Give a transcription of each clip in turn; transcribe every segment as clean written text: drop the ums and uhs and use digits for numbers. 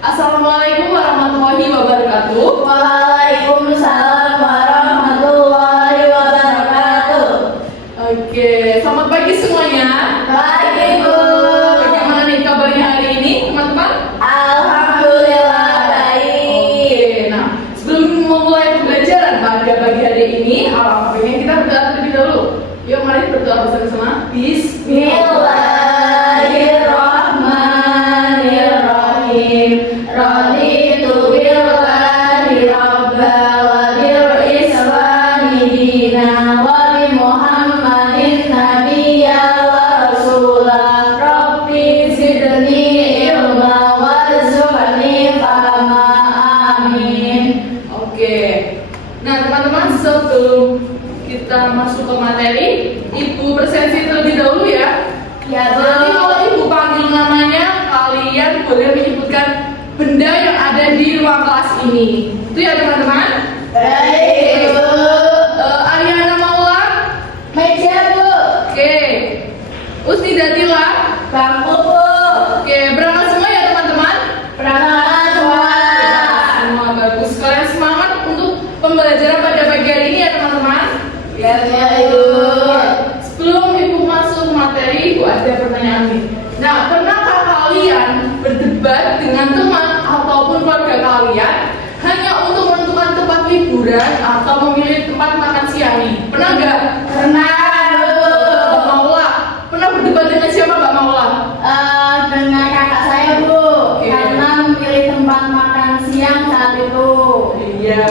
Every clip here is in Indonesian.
Assalamualaikum warahmatullahi wabarakatuh. Waalaikumsalam warahmatullahi wabarakatuh. Oke, selamat pagi semuanya. Pagi Bu. Bagaimana nih kabarnya hari ini, teman-teman? Alhamdulillah baik. Oke, nah sebelum memulai pembelajaran pada pagi hari ini, alangkah baiknya kita berdoa terlebih dahulu. Yuk, mari berdoa bersama-sama. Bismillahirrahmanirrahim. Raditu billahi rabba wa bil islami dina wa bi Muhammadin nabiyya wa rasulah. Rabbi zidni ilma warzuqni fahma. Amin. Oke, nah teman-teman, sebelum kita masuk ke materi, Ibu presensi terlebih dahulu ya. Ya, Bu. Nanti kalau Ibu panggil namanya, kalian boleh menyebutkan benda yang ada di ruang kelas ini. Itu ya teman-teman. Baik, Bu. Ariana Maula. Meja, Bu. Oke. Usni Datila. Bangku, Bu. Oke, berangkat semua ya teman-teman. Berangkat semua. Semua bagus. Kalian semangat untuk pembelajaran pada pagi hari ini ya teman-teman. Ya, Bu. Sebelum Ibu masuk materi, Ibu ada pertanyaan nih. Nah, pernahkah kalian berdebat dengan teman ataupun keluarga kalian hanya untuk menentukan tempat liburan atau memilih tempat makan siang nih? Pernah nggak? Pernah, Bu. Mbak Maula, pernah berdebat dengan siapa Mbak Maula? Dengan kakak saya, Bu. Oke. Karena memilih tempat makan siang saat itu. Iya.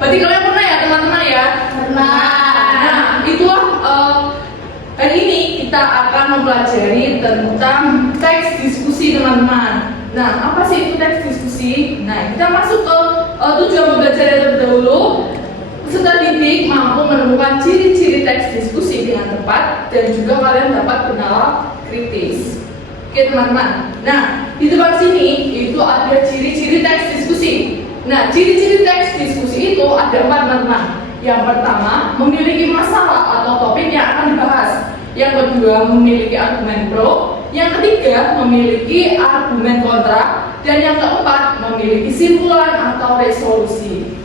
Berarti kalian pernah ya teman-teman ya? Pernah. Nah, itulah hari ini kita akan mempelajari tentang teks diskusi teman-teman. Nah, apa sih itu teks diskusi? Nah, kita masuk ke tujuan pembelajaran terlebih dahulu. Peserta didik mampu menemukan ciri-ciri teks diskusi dengan tepat dan juga kalian dapat bernalar kritis. Oke teman-teman. Nah, di depan sini itu ada ciri-ciri teks diskusi. Nah, ciri-ciri teks diskusi itu ada 4 teman-teman. Yang pertama, memiliki masalah atau topik yang akan dibahas. Yang kedua, memiliki argumen pro. Yang ketiga, memiliki argumen kontra. Dan yang keempat, memiliki simpulan atau resolusi.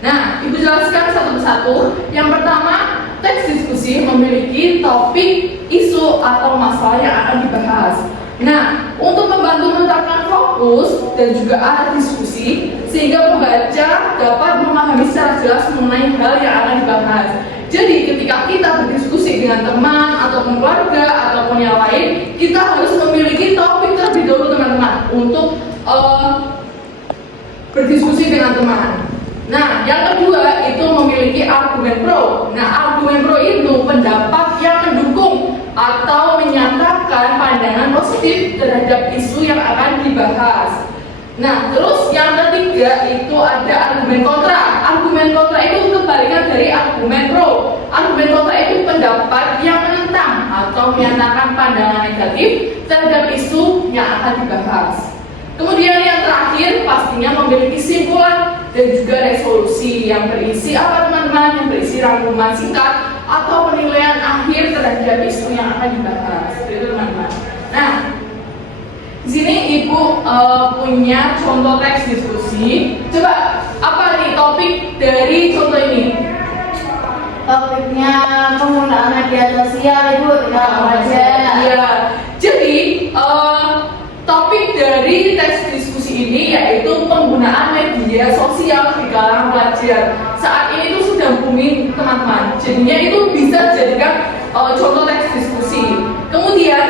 Nah, Ibu jelaskan satu persatu. Yang pertama, teks diskusi memiliki topik, isu, atau masalah yang akan dibahas. Nah, untuk membantu menetapkan fokus dan juga arah diskusi, sehingga pembaca dapat memahami secara jelas mengenai hal yang akan dibahas. Jadi, ketika kita berdiskusi dengan teman, ataupun keluarga, ataupun yang lain, kita harus memiliki topik terlebih dahulu teman-teman untuk berdiskusi dengan teman. Nah, yang kedua itu memiliki argumen pro. Nah, argumen pro itu pendapat yang mendukung atau menyatakan pandangan positif terhadap isu yang akan dibahas. Nah, terus yang ketiga itu ada argumen kontra. Argumen kontra itu kebalikan dari argumen pro. Argumen kontra itu pendapat yang menentang atau menyatakan pandangan negatif terhadap isu yang akan dibahas. Kemudian yang terakhir pastinya memiliki simpulan dan juga resolusi yang berisi apa teman-teman? Yang berisi rangkuman singkat atau penilaian akhir terhadap isu yang akan dibahas. Itu teman-teman. Nah, di sini Ibu punya contoh teks diskusi. Coba apa nih topik dari contoh ini? Topiknya penggunaan media sosial, Ibu. Kita aja. Ya. Jadi topik dari teks diskusi ini yaitu penggunaan media sosial di kalangan pelajar. Saat ini itu sudah booming teman-teman. Jadinya itu bisa dijadikan contoh teks diskusi. Kemudian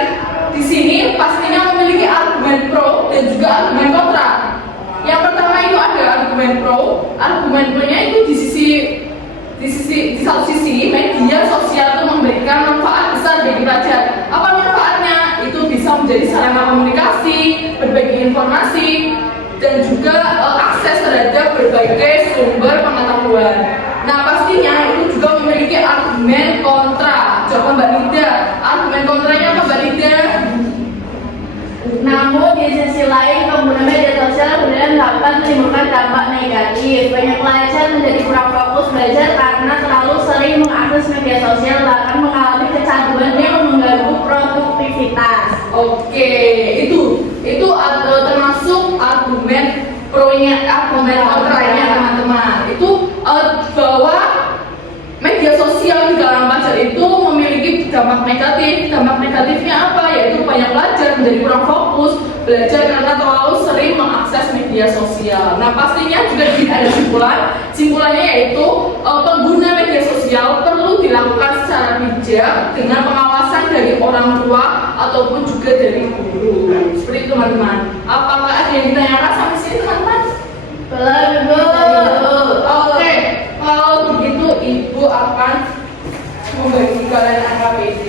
di sini pastinya memiliki argumen pro dan juga argumen kontra. Yang pertama itu ada argumen pro. Argumen pro-nya itu di satu sisi media sosial itu memberikan manfaat besar bagi pelajar. Apa manfaatnya? Itu bisa menjadi sarana komunikasi, berbagi informasi, dan juga akses terhadap berbagai sumber pengetahuan. Nah, pastinya itu juga memiliki argumen kontra. Coba Mbak Linda, argumen kontranya apa Mbak Linda? Namun di sisi lain penggunaan media sosial kemudian dapat menimbulkan dampak negatif. Banyak pelajar menjadi kurang fokus belajar karena terlalu sering mengakses media sosial, bahkan mengalami kecanduan yang mengganggu produktivitas. Oke, itu termasuk argumen pro-nya, argumen kontranya teman-teman. Itu bahwa media sosial di dalam pelajar itu memiliki dampak negatif. Dampak negatifnya apa? Yaitu banyak belajar menjadi kurang fokus, belajar karena terlalu sering mengakses media sosial. Nah, pastinya juga ada simpulan. Simpulannya yaitu pengguna media sosial perlu dilakukan secara bijak dengan pengawasan dari orang tua ataupun juga dari guru. Seperti itu teman-teman. Apakah ada yang ditanyakan sampai sini teman-teman? Belum. Oke, kalau begitu Ibu akan membagi kalian AKPD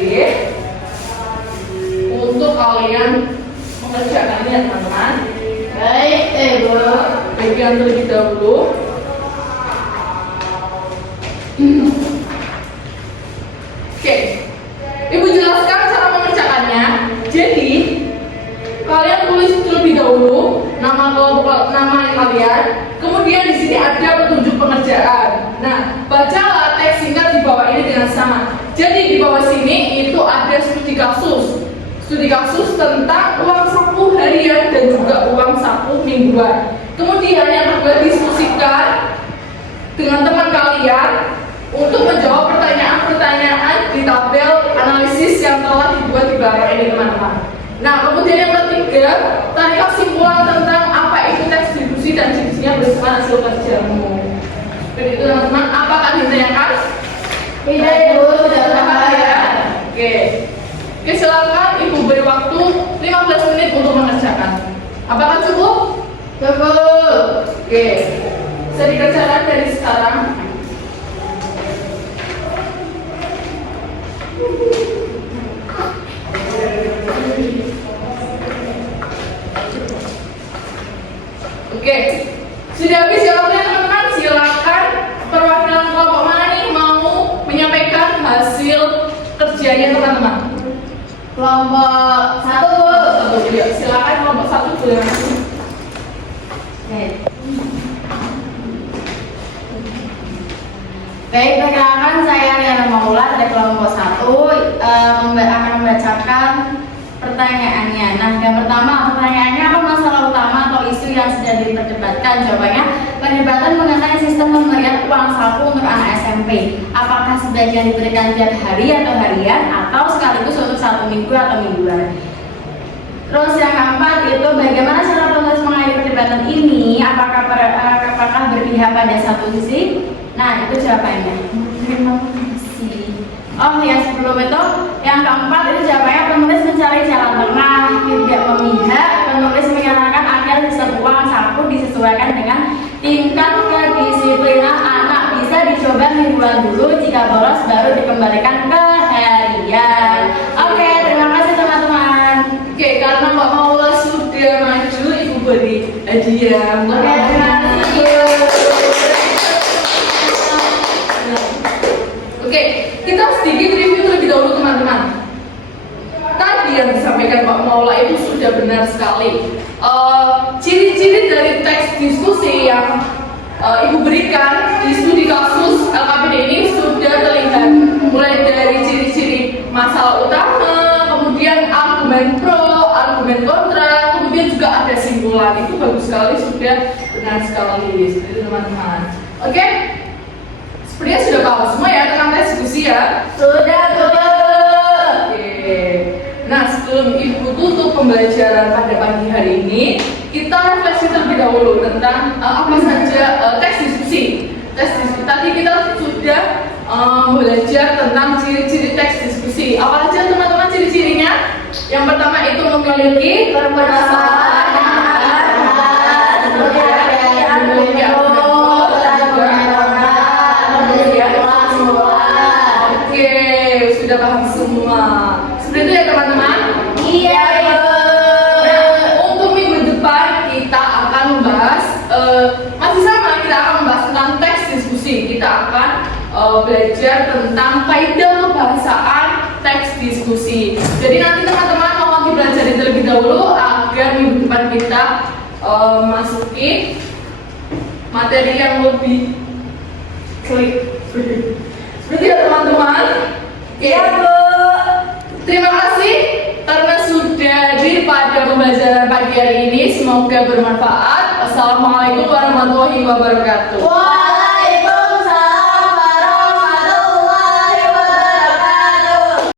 untuk kalian mengerjakannya teman-teman. Baik, Ibu. Bagian terlebih dahulu. Oke, Ibu jelaskan cara mengerjakannya. Jadi kalian tulis terlebih dahulu nama kalian, kemudian di sini ada petunjuk pengerjaan. Nah, bacalah teks singkat di bawah ini dengan sama. Jadi di bawah sini itu ada studi kasus tentang uang saku harian dan juga uang saku mingguan. Kemudian yang kedua, diskusikan dengan teman kalian untuk menjawab pertanyaan-pertanyaan di tabel analisis yang telah dibuat di belakang ini teman-teman. Nah, kemudian yang ketiga, tarik kesimpulan tentang apa itu teks diskusi dan diskusinya berdasarkan hasil kerjamu. Seperti itu teman-teman. Apakah ditanyakan? Tidak, Ibu, sudah paham ya. Oke, silakan Ibu beri waktu 15 menit untuk mengerjakan. Apakah cukup? Cukup. Oke, bisa dikerjakan dari sekarang. Oke, sudah habis ya waktunya teman-teman. Silakan perwakilan kelompok mana nih mau menyampaikan hasil kerjanya teman-teman? Kelompok 1, Bu. Ya, silakan kelompok 1 boleh langsung. Baik, perkenalkan saya Riana Maula dari kelompok 1 akan membacakan pertanyaannya. Nah, yang pertama, pertanyaannya apa masalah utama atau isu yang sedang diperdebatkan? Jawabannya, perdebatan mengenai sistem pemberian uang saku untuk anak SMP. Apakah sebagian diberikan tiap hari atau harian atau sekaligus untuk 1 minggu atau mingguan? Terus yang keempat itu bagaimana cara penulis mengakhiri perdebatan ini? Apakah berpihak pada satu sisi? Nah, itu jawabannya. Terima kasih. Oh ya, sebelum itu yang keempat itu jawabannya penulis mencari jalan tengah, tidak memihak. Penulis menyarankan agar sistem uang saku disesuaikan dengan tingkat kedisiplinan anak. Bisa dicoba mingguan dulu, jika boros baru dikembalikan ke harian. Oke, terima kasih teman-teman. Oke, karena Mbak Maula sudah maju, Ibu beri hadiah. Oke, terima kasih. Oke, kita sedikit review terlebih dahulu teman-teman. Tadi yang disampaikan Pak Maula itu sudah benar sekali. Ciri-ciri dari teks diskusi yang Ibu berikan di studi kasus LKPD ini sudah terlihat, mulai dari ciri-ciri masalah utama, kemudian argumen pro, argumen kontra, kemudian juga ada simpulan. Itu bagus sekali, sudah benar sekali, seperti itu teman-teman. Oke, sepertinya sudah paham semua ya tentang tes diskusi ya. Sudah, tuh. Oke. Nah, sebelum Ibu tutup pembelajaran pada pagi hari ini, kita refleksi terlebih dahulu tentang apa saja teks diskusi. Tadi kita sudah belajar tentang ciri-ciri teks diskusi. Apa saja teman-teman ciri-cirinya? Yang pertama itu memiliki permasalahan yang khas, Oke, sudah paham semua. Seperti itu ya teman-teman? Iya, Ibu. Nah, untuk minggu depan kita akan membahas masih sama, kita akan membahas tentang teks diskusi. Kita akan belajar tentang kaidah kebahasaan teks diskusi. Jadi nanti teman-teman mohon dipelajari terlebih dahulu agar minggu depan kita masuki materi yang lebih klik. Seperti ya teman-teman. Iya, Bu. Terima kasih karena sudah hadir pada pembelajaran pagi hari ini. Semoga bermanfaat. Assalamualaikum warahmatullahi wabarakatuh.